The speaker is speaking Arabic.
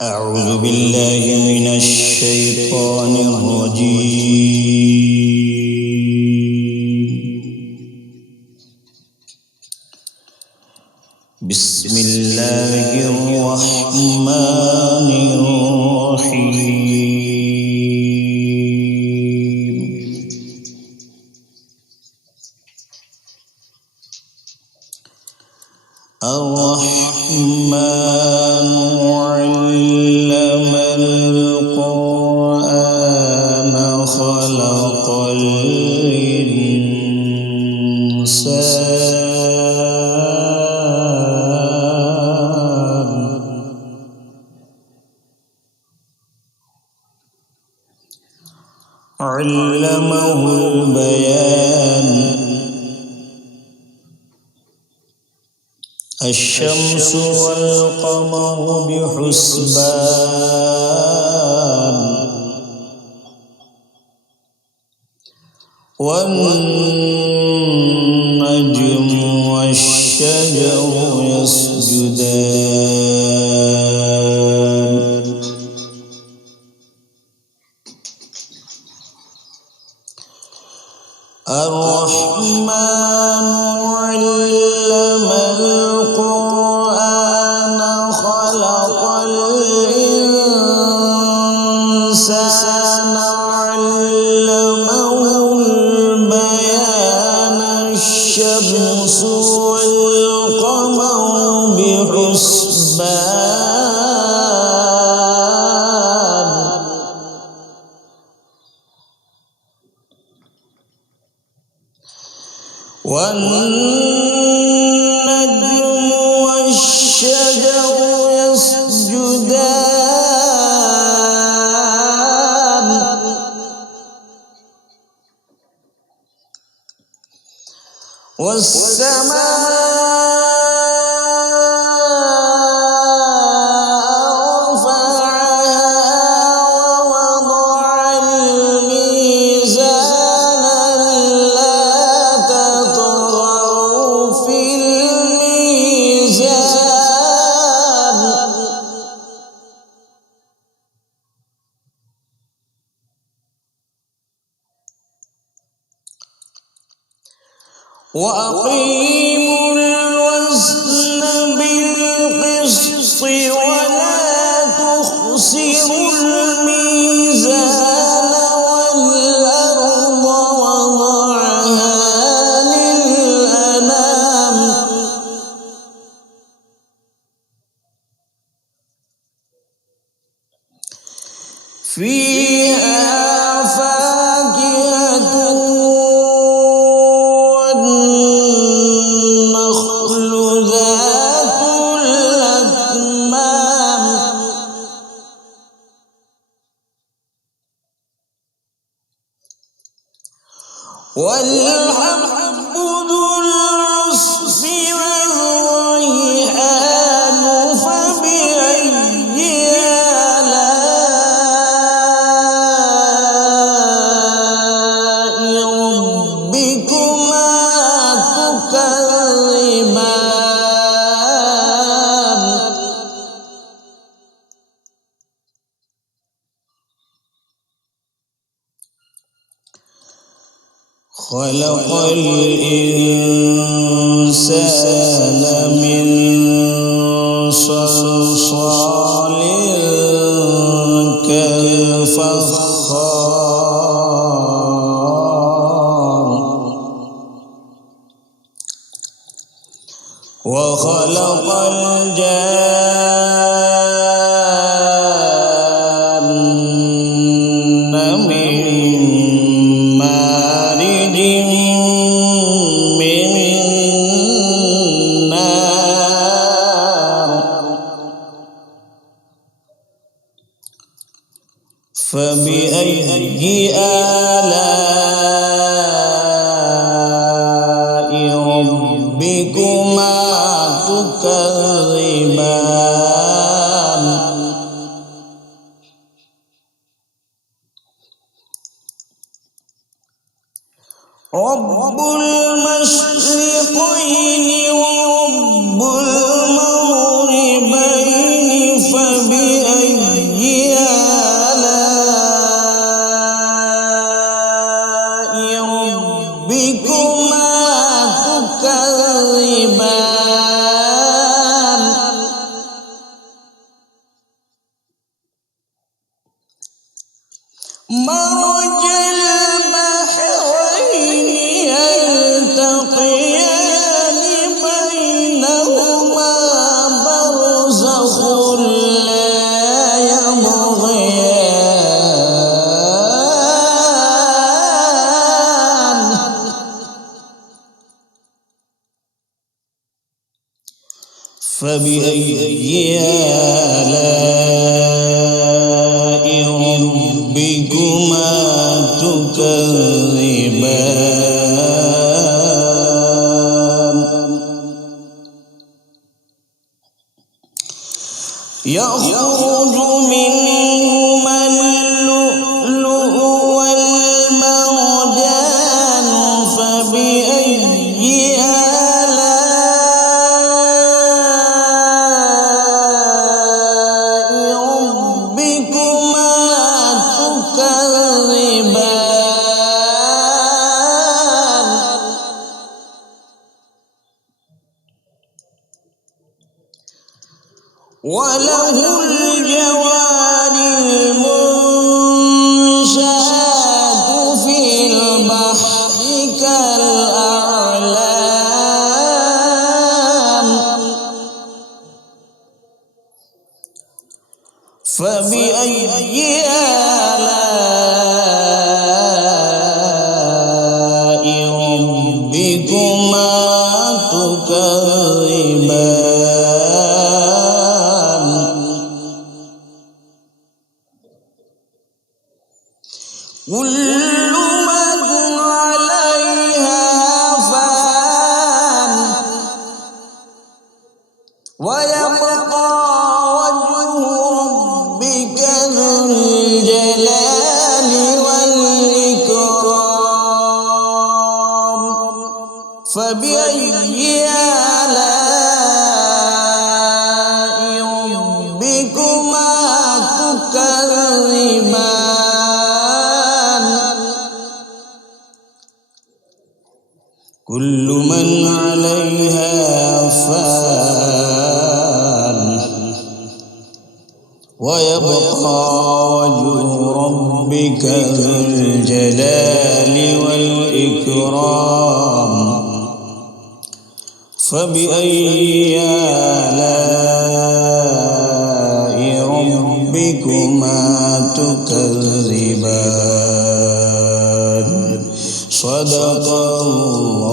أعوذ بالله من الشيطان الرجيم. بسم الله الرحمن الرحيم. الرحمن علم القرآن خلق الإنسان علمه البيان. الشمس والقمر بحسبان والنجم والشجر يسجدان. الرحمن علم القرآن خلق الإنسان علمه البيان. الشمس والقمر بحسبان والنجم والشجر يسجدان. والسماء رفعها ووضع الميزان ألا تطغوا في الميزان. وأقيموا الوزن بالقسط ولا تخسروا الميزان. والأرض وضعها للأنام فيها فاكهة والنخل ذات الأكمام والحب ذو العصف والريحان. فبأي آلاء ربكما تكذبان. خلق الإنسان من صلصال كالفخار. وخلق الجان من مارج من نار. فبأي آلاء ربكما تكذبان. رب المشرقين ورب المغربين فبأي مرج البحرين يلتقيان بينهما برزخ لا يبغيان فبأي آلاء ربكما تكذبان يخرج منهما اللؤلؤ والمرجان فبأي آلاء ربكما تكذبان وله الجوار المنشآت في البحر كالأعلام فبأي آلاء ربكما تكذبان كل من عليها فان ويبقى وجه ربك ذو الجلال والإكرام فبأي آلاء ربكما تكذبان كل من عليها فان ويبقى وجه ربك ذو الجلال والإكرام فبأي آلاء ربكما تكذبان صدق الله